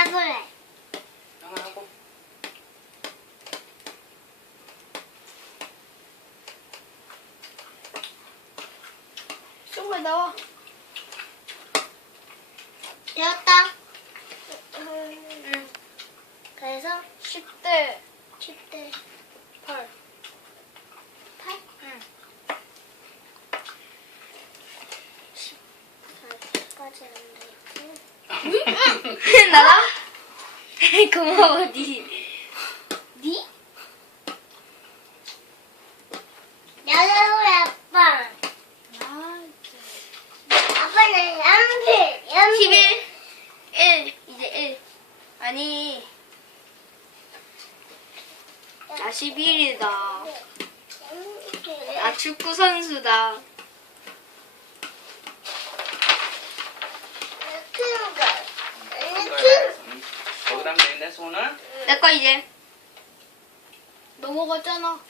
하고. 정말 나와. 되었다. 응. 그래서 10대 10대 8. 8? 응. 10까지 안 돼. 나다? 고마워, 니. 니? 야자로야 아빠. 아, 아빠는 연필, 연필. 11. 1. 이제 1. 아니. 나 11이다. 나 축구 선수다. 응. 거기다 하면 되겠네, 손은? 내거 이제. 넘어갔잖아.